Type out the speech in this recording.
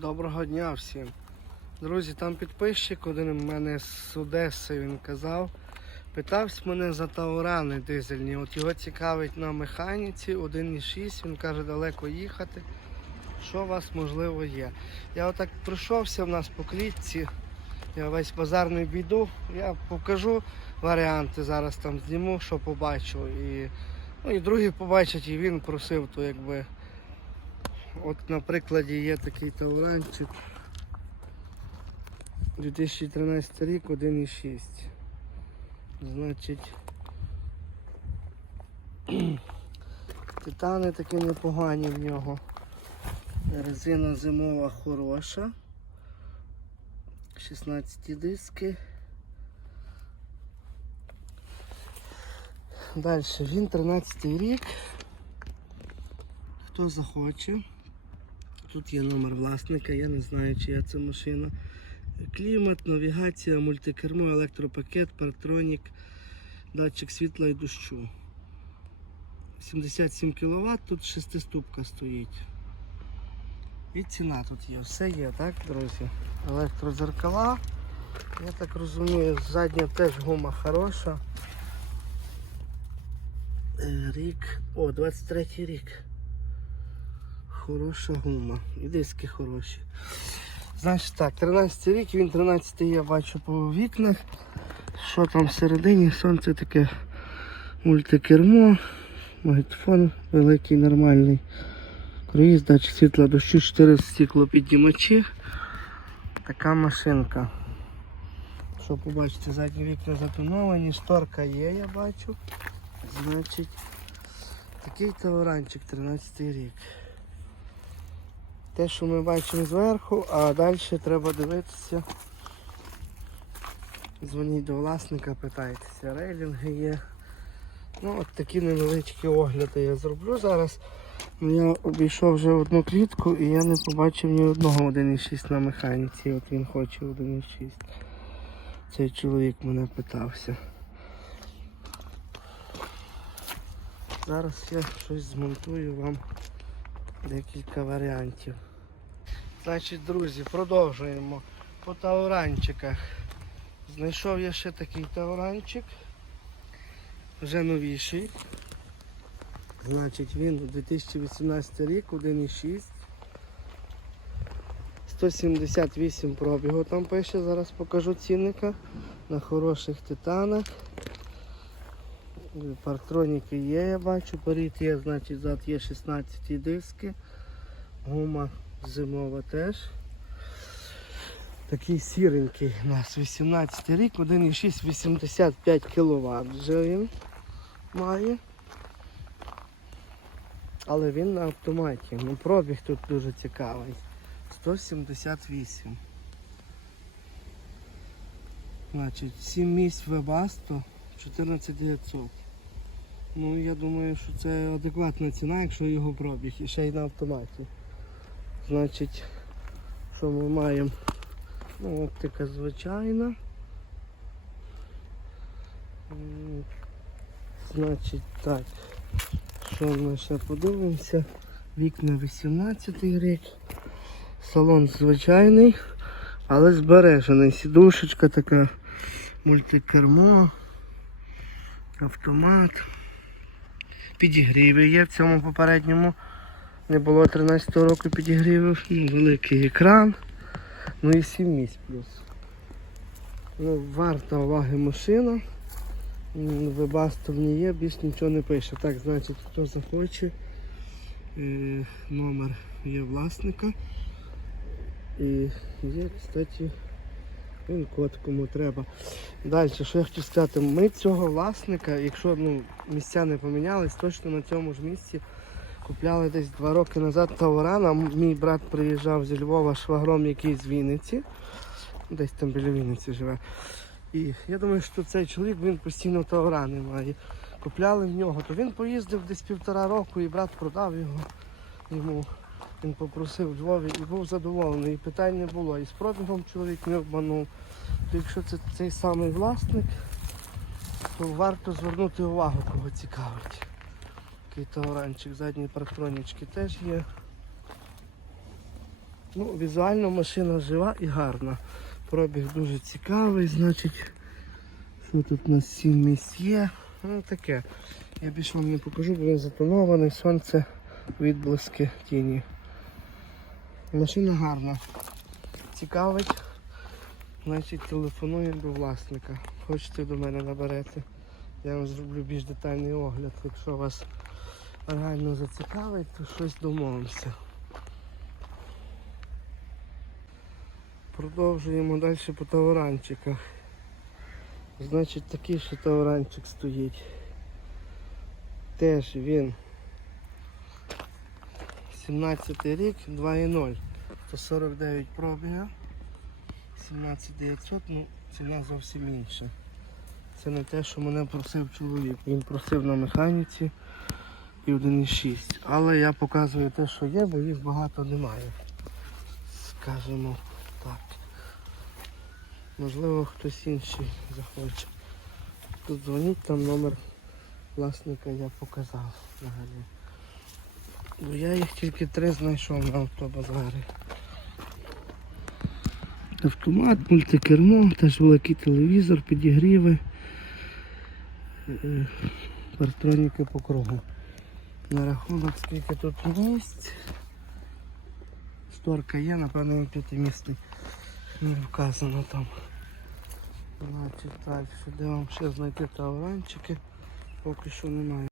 Доброго дня всім. Друзі, там підписчик один в мене з Одеси, він казав. Питався мене за таурани дизельні. От його цікавить на механіці 1,6, він каже, далеко їхати. Що у вас можливо є? Я отак пройшовся в нас по клітці. Я весь базар не обійду. Я покажу варіанти, зараз там зніму, що побачу. І, ну, і другі побачать, і він просив, то якби. От на прикладі є такий тауранчик. 2013 рік 1,6. Значить. Титани такі непогані в нього. Резина зимова хороша. 16 диски. Далі він 13 рік. Хто захоче. Тут є номер власника, я не знаю, чия це машина. Клімат, навігація, мультикермо, електропакет, парктронік, датчик світла і дощу. 77 кВт, тут шестиступка стоїть. І ціна тут є. Все є, так, друзі? Електрозеркала. Я так розумію, задня теж гума хороша. Е, Рік. О, 23 рік. Хороша гума. І диски хороші. Значить так, 13 рік, він 13 я бачу по вікнах. Що там всередині? Сонце таке мультикермо, магнітофон великий, нормальний. Круїз, датчик світла дощу, 4 стеклопіднімачі. Така машинка. Що побачите, задні вікна затоновані, шторка є, я бачу. Значить, такий тауранчик 13 рік. Те, що ми бачимо зверху, а далі треба дивитися. Дзвоніть до власника, питайтеся, рейлінги є. Ну, от такі невеличкі огляди я зроблю зараз. Я обійшов вже одну клітку і я не побачив ні одного 1,6 на механіці. От він хоче 1,6. Цей чоловік мене питався. Зараз я щось змонтую вам декілька варіантів. Значить, друзі, продовжуємо по тауранчиках. Знайшов я ще такий тауранчик, вже новіший. Значить, він 2018 рік, 1,6. 178 пробігу там пише, зараз покажу цінника на хороших титанах. Парктроніки є, я бачу, порід є, значить зад є 16 диски. Гума зимова теж. Такий сіренький у нас 18 рік, 1,6 85 кВт вже він має. Але він на автоматі. Ну, пробіг тут дуже цікавий. 178. Значить, 7 місць вебасто 14900. Ну я думаю, що це адекватна ціна, якщо його пробіг і ще й на автоматі. Значить, що ми маємо? Ну, оптика звичайна. Значить так. Що ми ще подивимося? Вікна 18 рік. Салон звичайний, але збережений. Сідушечка така, мультикермо, автомат. Підігріви є в цьому попередньому. Не було 13 року підігрівів. Великий екран. Ну і 7 місць плюс. Ну, варта уваги машина. Вебасто в ній є, більш нічого не пише. Так, значить, хто захоче, е, номер є власника. І є, кстати, він код кому треба. Далі, що я хочу сказати, ми цього власника, якщо ну, місця не помінялись, точно на цьому ж місці купляли десь два роки назад Таурана. Мій брат приїжджав зі Львова швагром якийсь з Вінниці. Десь там біля Вінниці живе. І я думаю, що цей чоловік він постійно Таурани має. Купляли в нього, то він поїздив десь півтора року і брат продав його йому. Він попросив в Львові і був задоволений. І питань не було. І з пробігом чоловік не обманув. То якщо це цей самий власник, то варто звернути увагу, кого цікавить. Такий задні парктронічки теж є. Ну, візуально машина жива і гарна. Пробіг дуже цікавий, значить, що тут у нас 7 місць є. Ну таке. Я більше вам не покажу, бо він затонований, сонце, відблиски тіні. Машина гарна. Цікавить. Значить телефонуємо до власника. Хочете до мене наберете. Я вам зроблю більш детальний огляд. Якщо вас реально зацікавить, то щось домовимося. Продовжуємо далі по товаранчиках. Значить такий ще товаранчик стоїть. Теж він 17 рік, 2.0. 149 пробіга. 17900, ну ціна зовсім інша. Це не те, що мене просив чоловік. Він просив на механіці і 1.6. Але я показую те, що є, бо їх багато немає. Скажімо так. Можливо хтось інший захоче. Тут дзвоніть, там номер власника я показав взагалі. Бо я їх тільки три знайшов на автобазарі. Автомат, мультикермо, теж великий телевізор, підігріви, партроніки по кругу. На рахунок скільки тут місць. Шторка є, напевно, він п'ятимісний. Не вказано там. Значить так, що де вам ще знайти тавранчики, поки що немає.